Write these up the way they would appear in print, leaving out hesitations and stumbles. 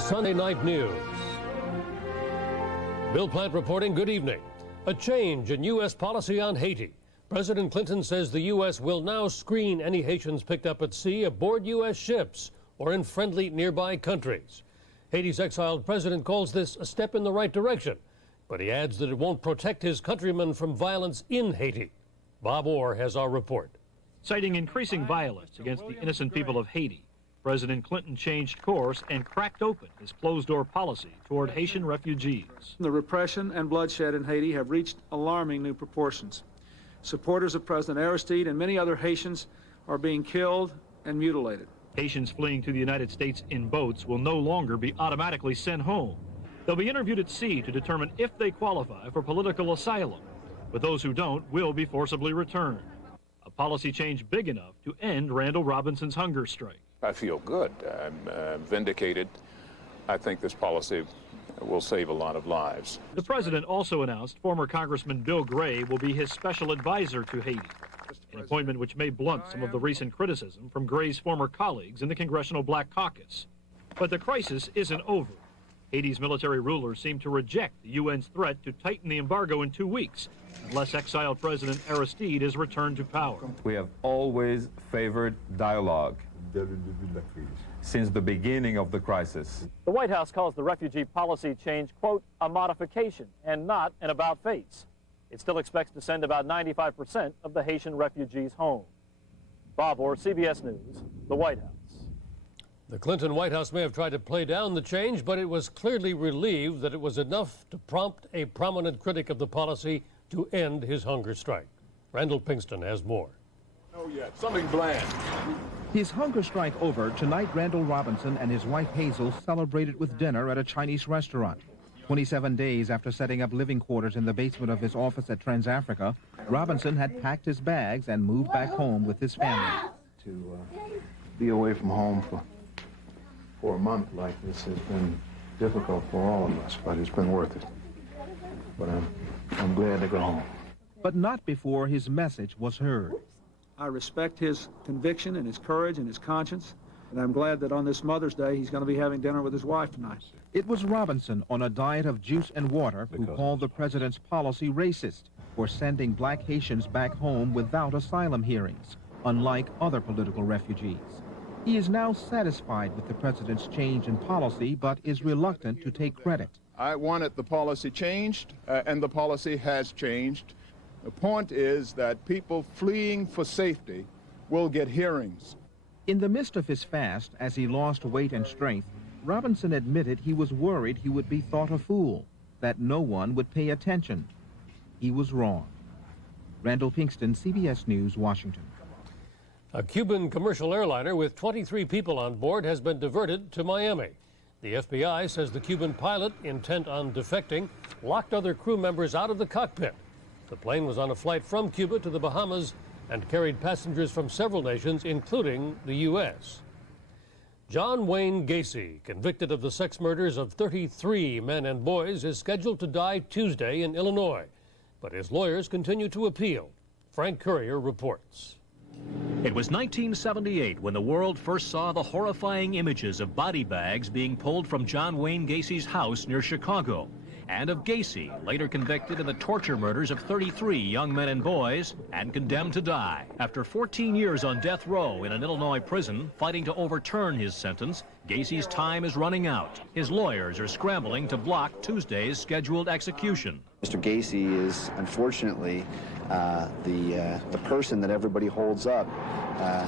Sunday Night News. Bill Plante reporting. Good evening. A change in U.S. policy on Haiti. President Clinton says the U.S. will now screen any Haitians picked up at sea aboard U.S. ships or in friendly nearby countries. Haiti's exiled president calls this a step in the right direction, but he adds that it won't protect his countrymen from violence in Haiti. Bob Orr has our report. Citing increasing violence against the innocent people of Haiti, President Clinton changed course and cracked open his closed-door policy toward Haitian refugees. The repression and bloodshed in Haiti have reached alarming new proportions. Supporters of President Aristide and many other Haitians are being killed and mutilated. Haitians fleeing to the United States in boats will no longer be automatically sent home. They'll be interviewed at sea to determine if they qualify for political asylum, but those who don't will be forcibly returned. A policy change big enough to end Randall Robinson's hunger strike. I feel good. I'm vindicated. I think this policy will save a lot of lives. The president also announced former Congressman Bill Gray will be his special advisor to Haiti, an appointment which may blunt some of the recent criticism from Gray's former colleagues in the Congressional Black Caucus. But the crisis isn't over. Haiti's military rulers seem to reject the UN's threat to tighten the embargo in 2 weeks unless exiled President Aristide is returned to power. We have always favored dialogue since the beginning of the crisis. The White House calls the refugee policy change, quote, a modification and not an about-face. It still expects to send about 95% of the Haitian refugees home. Bob Orr, CBS News, the White House. The Clinton White House may have tried to play down the change, but it was clearly relieved that it was enough to prompt a prominent critic of the policy to end his hunger strike. Randall Pinkston has more. Oh, yeah, something bland. His hunger strike over, tonight Randall Robinson and his wife Hazel celebrated with dinner at a Chinese restaurant. 27 days after setting up living quarters in the basement of his office at Transafrica, Robinson had packed his bags and moved back home with his family. To be away from home for a month like this has been difficult for all of us, but it's been worth it. But I'm glad to go home. But not before his message was heard. I respect his conviction and his courage and his conscience, and I'm glad that on this Mother's Day he's going to be having dinner with his wife tonight. It was Robinson on a diet of juice and water who called the president's policy racist for sending black Haitians back home without asylum hearings, unlike other political refugees. He is now satisfied with the president's change in policy, but is reluctant to take credit. I wanted the policy changed, and the policy has changed. The point is that people fleeing for safety will get hearings. In the midst of his fast, as he lost weight and strength, Robinson admitted he was worried he would be thought a fool, that no one would pay attention. He was wrong. Randall Pinkston, CBS News, Washington. A Cuban commercial airliner with 23 people on board has been diverted to Miami. The FBI says the Cuban pilot, intent on defecting, locked other crew members out of the cockpit. The plane was on a flight from Cuba to the Bahamas and carried passengers from several nations, including the U.S. John Wayne Gacy, convicted of the sex murders of 33 men and boys, is scheduled to die Tuesday in Illinois, but his lawyers continue to appeal. Frank Courier reports. It was 1978 when the world first saw the horrifying images of body bags being pulled from John Wayne Gacy's house near Chicago, and of Gacy, later convicted in the torture murders of 33 young men and boys and condemned to die. After 14 years on death row in an Illinois prison fighting to overturn his sentence, Gacy's time is running out. His lawyers are scrambling to block Tuesday's scheduled execution. Mr. Gacy is unfortunately the person that everybody holds up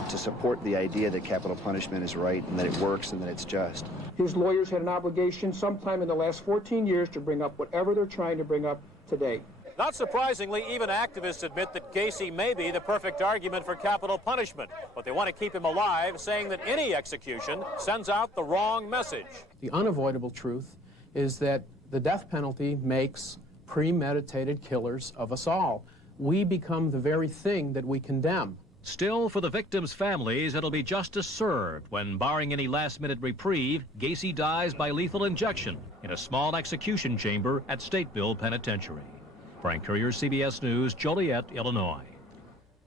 to support the idea that capital punishment is right and that it works and that it's just. His lawyers had an obligation sometime in the last 14 years to bring up whatever they're trying to bring up today. Not surprisingly, even activists admit that Gacy may be the perfect argument for capital punishment, but they want to keep him alive, saying that any execution sends out the wrong message. The unavoidable truth is that the death penalty makes premeditated killers of us all. We become the very thing that we condemn. Still, for the victims' families, it'll be justice served when, barring any last-minute reprieve, Gacy dies by lethal injection in a small execution chamber at Stateville Penitentiary. Frank Courier, CBS News, Joliet, Illinois.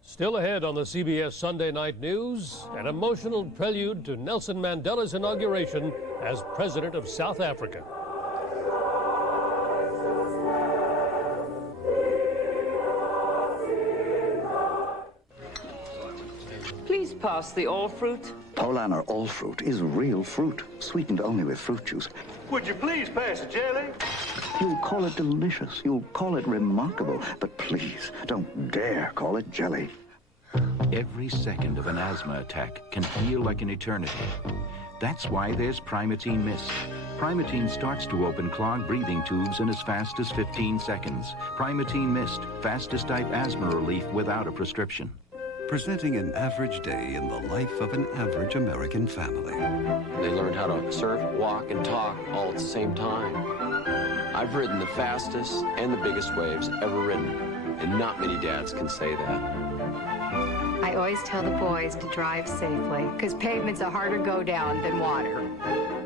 Still ahead on the CBS Sunday Night News, an emotional prelude to Nelson Mandela's inauguration as president of South Africa. Please pass the all fruit. Airliner all fruit is real fruit, sweetened only with fruit juice. Would you please pass the jelly? You'll call it delicious, you'll call it remarkable, but please don't dare call it jelly. Every second of an asthma attack can feel like an eternity. That's why there's Primatene Mist. Primatene starts to open clogged breathing tubes in as fast as 15 seconds. Primatene Mist, fastest type asthma relief without a prescription. Presenting an average day in the life of an average American family. They learned how to surf, walk, and talk all at the same time. I've ridden the fastest and the biggest waves ever ridden, and not many dads can say that. I always tell the boys to drive safely, because pavement's a harder go down than water.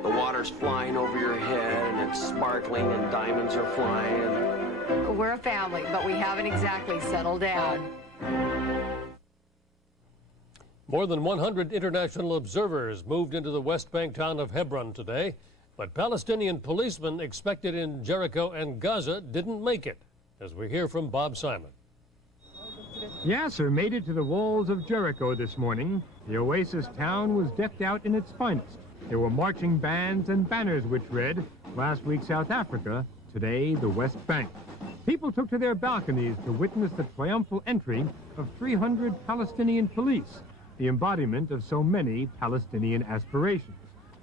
The water's flying over your head, and it's sparkling, and diamonds are flying. We're a family, but we haven't exactly settled down. More than 100 international observers moved into the West Bank town of Hebron today, but Palestinian policemen expected in Jericho and Gaza didn't make it, as we hear from Bob Simon. Yasser made it to the walls of Jericho this morning. The oasis town was decked out in its finest. There were marching bands and banners which read, "Last week South Africa, today the West Bank." People took to their balconies to witness the triumphal entry of 300 Palestinian police, the embodiment of so many Palestinian aspirations.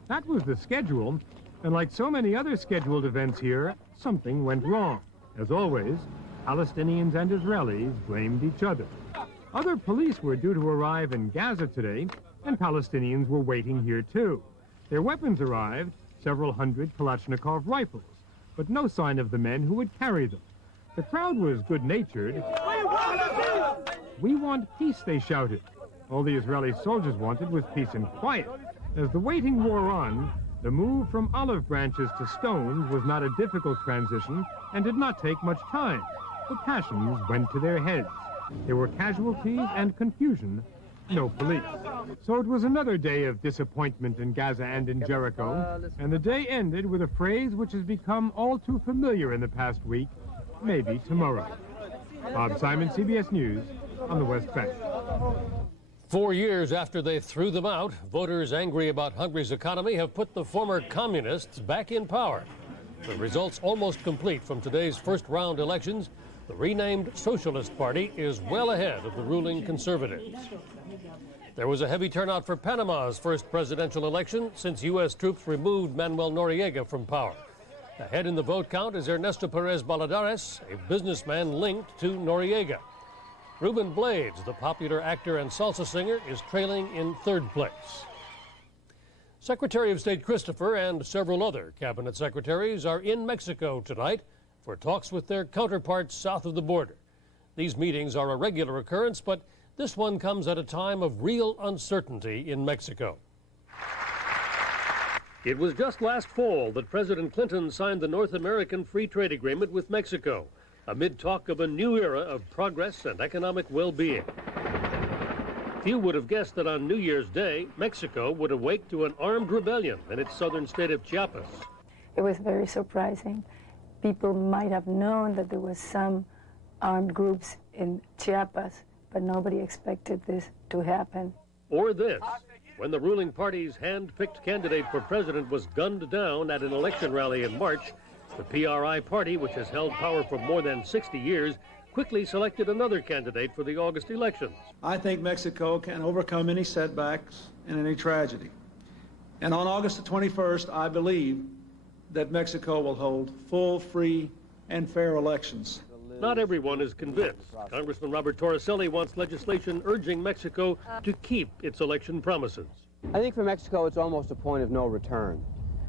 That was the schedule, and like so many other scheduled events here, something went wrong. As always, Palestinians and Israelis blamed each other. Other police were due to arrive in Gaza today, and Palestinians were waiting here too. Their weapons arrived, several hundred Kalashnikov rifles, but no sign of the men who would carry them. The crowd was good-natured. "We want peace," they shouted. All the Israeli soldiers wanted was peace and quiet. As the waiting wore on, the move from olive branches to stones was not a difficult transition and did not take much time. The passions went to their heads. There were casualties and confusion, no police. So it was another day of disappointment in Gaza and in Jericho, and the day ended with a phrase which has become all too familiar in the past week, maybe tomorrow. Bob Simon, CBS News, on the West Bank. 4 years after they threw them out, voters angry about Hungary's economy have put the former communists back in power. The results almost complete from today's first-round elections. The renamed Socialist Party is well ahead of the ruling Conservatives. There was a heavy turnout for Panama's first presidential election since U.S. troops removed Manuel Noriega from power. Ahead in the vote count is Ernesto Perez Balladares, a businessman linked to Noriega. Ruben Blades, the popular actor and salsa singer, is trailing in third place. Secretary of State Christopher and several other cabinet secretaries are in Mexico tonight for talks with their counterparts south of the border. These meetings are a regular occurrence, but this one comes at a time of real uncertainty in Mexico. It was just last fall that President Clinton signed the North American Free Trade Agreement with Mexico, amid talk of a new era of progress and economic well-being. Few would have guessed that on New Year's Day, Mexico would awake to an armed rebellion in its southern state of Chiapas. It was very surprising. People might have known that there was some armed groups in Chiapas, but nobody expected this to happen. Or this, when the ruling party's hand-picked candidate for president was gunned down at an election rally in March, the PRI party, which has held power for more than 60 years, quickly selected another candidate for the August elections. I think Mexico can overcome any setbacks and any tragedy. And on August the 21st, I believe that Mexico will hold full, free, and fair elections. Not everyone is convinced. Congressman Robert Torricelli wants legislation urging Mexico to keep its election promises. I think for Mexico it's almost a point of no return.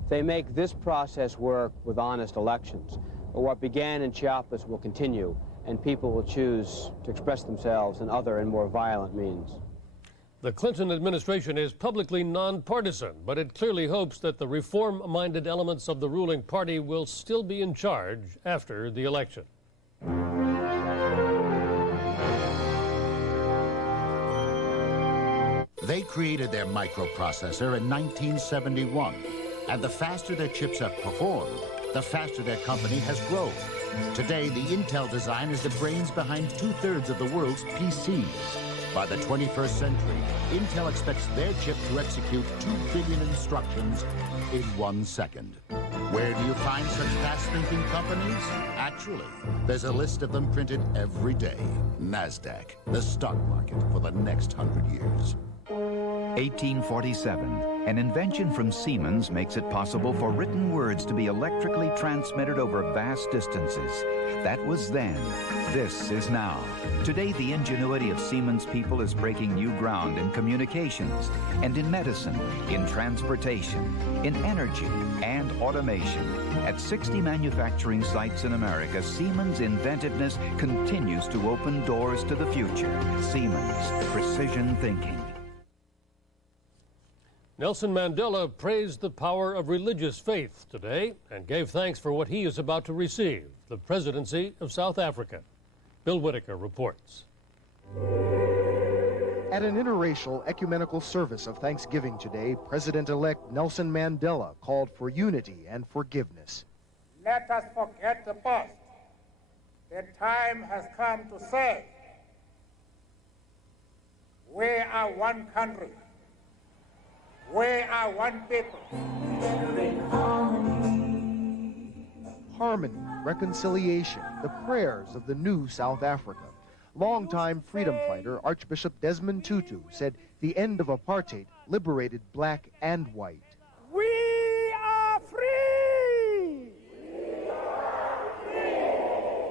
They make this process work with honest elections. But what began in Chiapas will continue, and people will choose to express themselves in other and more violent means. The Clinton administration is publicly nonpartisan, but it clearly hopes that the reform-minded elements of the ruling party will still be in charge after the election. They created their microprocessor in 1971, and the faster their chips have performed, the faster their company has grown. Today, the Intel design is the brains behind 2/3 of the world's PCs. By the 21st century, Intel expects their chip to execute 2 billion instructions in 1 second. Where do you find such fast-thinking companies? Actually, there's a list of them printed every day. NASDAQ, the stock market for the next 100 years. 1847, an invention from Siemens makes it possible for written words to be electrically transmitted over vast distances. That was then. This is now. Today, the ingenuity of Siemens people is breaking new ground in communications and in medicine, in transportation, in energy, and automation. At 60 manufacturing sites in America, Siemens' inventiveness continues to open doors to the future. Siemens, precision thinking. Nelson Mandela praised the power of religious faith today and gave thanks for what he is about to receive, the presidency of South Africa. Bill Whitaker reports. At an interracial ecumenical service of Thanksgiving today, President-elect Nelson Mandela called for unity and forgiveness. Let us forget the past. The time has come to say, we are one country. We are one people. Harmony, reconciliation, the prayers of the new South Africa. Longtime freedom fighter Archbishop Desmond Tutu said the end of apartheid liberated black and white. We are free!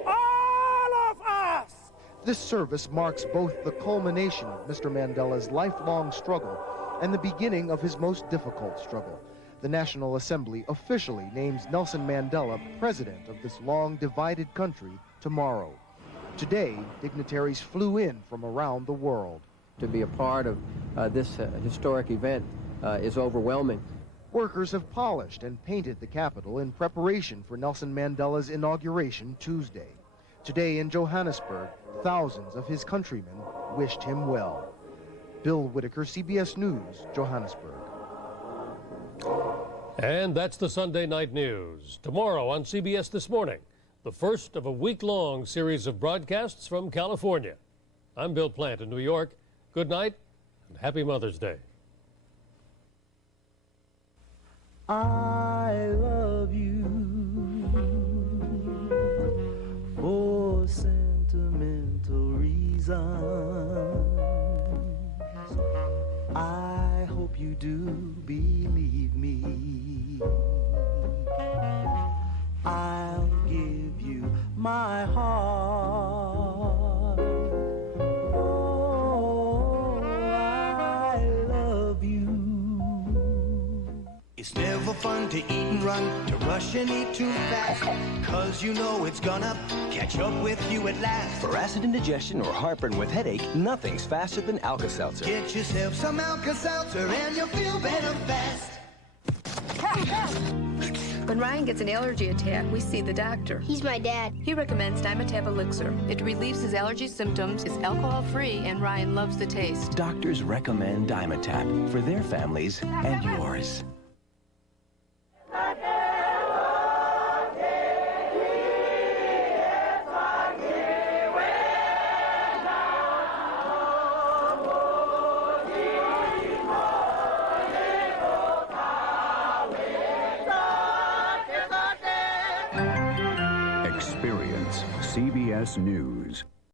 All of us! This service marks both the culmination of Mr. Mandela's lifelong struggle and the beginning of his most difficult struggle. The National Assembly officially names Nelson Mandela president of this long divided country tomorrow. Today, dignitaries flew in from around the world. To be a part of this historic event is overwhelming. Workers have polished and painted the Capitol in preparation for Nelson Mandela's inauguration Tuesday. Today in Johannesburg, thousands of his countrymen wished him well. Bill Whitaker, CBS News, Johannesburg. And that's the Sunday Night News. Tomorrow on CBS This Morning, the first of a week-long series of broadcasts from California. I'm Bill Plante in New York. Good night and happy Mother's Day. I love you for sentimental reasons. I hope you do believe me. I'll give you my heart. Oh, I love you. It's never fun to eat and run, to rush and eat too fast, 'cause you know it's gonna catch up with you at last. For acid indigestion or heartburn with headache, nothing's faster than Alka-Seltzer. Get yourself some Alka-Seltzer and you'll feel better fast. When Ryan gets an allergy attack, we see the doctor. He's my dad. He recommends Dimetapp Elixir. It relieves his allergy symptoms, is alcohol-free, and Ryan loves the taste. Doctors recommend Dimetapp for their families and yours. Experience CBS News.